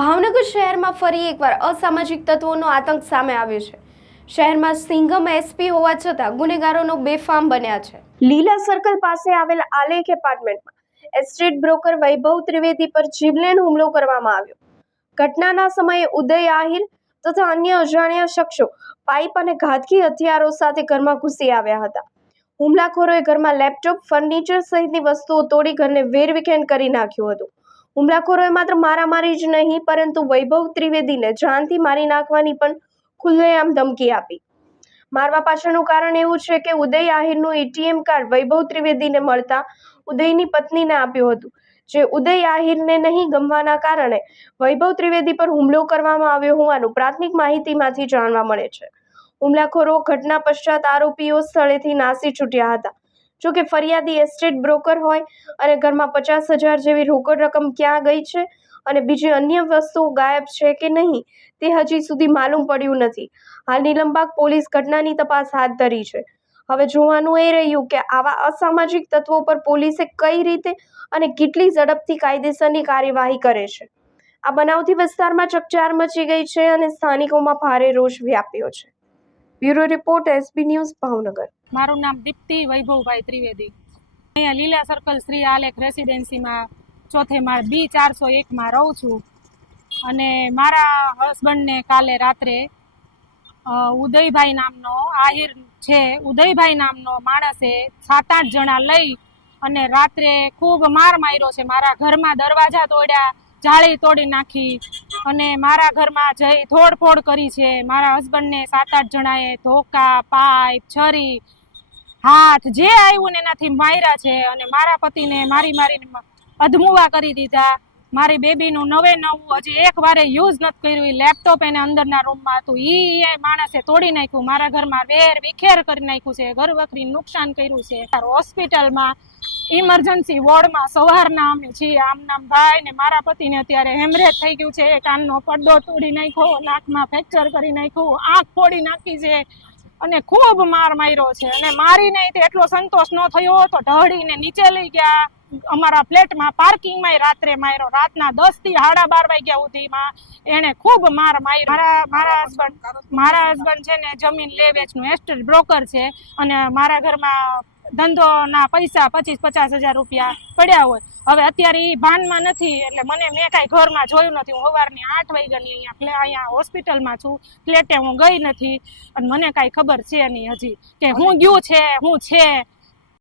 ભાવનગર શહેરમાં ફરી એકવાર અસામાજિક તત્વોનો આતંક સામે આવ્યો છે। શહેરમાં સિંઘમ એસપી હોવા છતાં ગુનેગારોનો બેફામ બન્યા છે। લીલા સર્કલ પાસે આવેલ આલેખ એપાર્ટમેન્ટમાં એસ્ટેટ બ્રોકર વૈભવ ત્રિવેદી પર જીવલેણ હુમલો કરવામાં આવ્યો। ઘટનાના સમયે ઉદય આહિર તથા અન્ય અજાણ્યા શખ્સો પાઇપ અને ઘાતકી હથિયારો સાથે ઘરમાં ઘૂસી આવ્યા હતા। હુમલાખોરોએ ઘરમાં લેપટોપ, ફર્નિચર સહિતની વસ્તુઓ તોડી ઘરને વેરવિખેર કરી નાખ્યું હતું। હુમલાખોરોએ માત્ર મારામારી જ નહીં પરંતુ વૈભવ ત્રિવેદીને જાનથી મારી નાખવાની પણ ખુલ્લેઆમ ધમકી આપી। મારવા પાછળનું કારણ એવું છે કે ઉદય આહિરનું એટીએમ કાર્ડ વૈભવ ત્રિવેદીને મળતા ઉદયની પત્નીને આપ્યું હતું, જે ઉદય આહિરને નહીં ગમવાના કારણે વૈભવ ત્રિવેદી પર હુમલો કરવામાં આવ્યો હોવાનું પ્રાથમિક માહિતીમાંથી જાણવા મળે છે। હુમલાખોરો ઘટના પશ્ચાત આરોપીઓ સ્થળેથી નાસી છૂટ્યા હતા। જોકે ફરિયાદી એસ્ટેટ બ્રોકર હોય અને ઘરમાં 50,000 જેવી રોકડ રકમ ક્યાં ગઈ છે અને બીજી અન્ય વસ્તુઓ ગાયબ છે કે નહીં તે હજી સુધી માલુમ પડ્યું નથી। હાલ નીલમબાગ પોલીસ ઘટનાની તપાસ હાથ ધરી છે। હવે જોવાનું એ રહ્યું કે આવા અસામાજિક તત્વો પર પોલીસે કઈ રીતે અને કેટલી ઝડપથી કાયદેસરની કાર્યવાહી કરે છે। આ બનાવથી વિસ્તારમાં ચકચાર મચી ગઈ છે અને સ્થાનિકોમાં ભારે રોષ વ્યાપ્યો છે। Bureau report SB news Bhavnagar. મારું નામ દીપ્તિ વૈભવભાઈ ત્રિવેદી। અહીંયા લીલા સર્કલ શ્રી આલેખ રેસિડેન્સીમાં ચોથે માળ B401માં રહું છું અને મારા હસબન્ડને કાલે રાત્રે ઉદયભાઈ નામનો આહિર છે, ઉદયભાઈ નામનો માણસે 7-8 જણા લઈ અને રાત્રે ખૂબ માર માર્યો છે। મારા ઘરમાં દરવાજા તોડ્યા, જાળી તોડી નાખી અને મારા ઘરમાં જઈ તોડફોડ કરી છે। મારા હસબન્ડને 7-8 જણાએ ધોકા, પાઇપ, છરી, હાથ જે આવ્યું ને એનાથી માર્યા છે અને મારા પતિને મારીને અધમુવા કરી દીધા। મારી બેબીનું નવું હજી એક વારે યુઝ નથી કર્યું, લેપટોપ એને અંદરના રૂમમાં હતું એ માણસે તોડી નાખ્યું। મારા ઘરમાં વેર વિખેર કરી નાખ્યું છે, ઘર વખરીને નુકસાન કર્યું છે। હોસ્પિટલમાં ઇમરજન્સી વોર્ડમાં સવારના અમે છીએ। આમનામ ભાઈ ને મારા પતિને અત્યારે હેમરેજ થઈ ગયું છે, કાનનો પડદો તોડી નાખ્યો, નાકમાં ફ્રેક્ચર કરી નાખ્યું, આંખ ફોડી નાખી છે અને ખૂબ માર માર્યો છે। અને મારીને એટલો સંતોષ ન થયો તો ઢળીને નીચે લઈ ગયા। અમારા ફ્લેટમાં પાર્કિંગમાં રાત્રે માર્યો, રાતના 10 થી 12:30 વાગ્યા સુધીમાં એને ખૂબ માર માર્યો। મારા હસબન્ડ છે ને જમીન લે વેચનું એસ્ટેટ બ્રોકર છે અને મારા ઘરમાં ધંધોના પૈસા 25-50 હજાર રૂપિયા પડ્યા હોય। હવે અત્યારે એ ભાનમાં નથી એટલે મેં કાંઈ ઘરમાં જોયું નથી। હું સવારની 8 વાગ્યાની અહીંયા હોસ્પિટલમાં છું, ફ્લેટે હું ગઈ નથી અને મને કાંઈ ખબર છે નહીં હજી કે હું ગયું છે, હું છે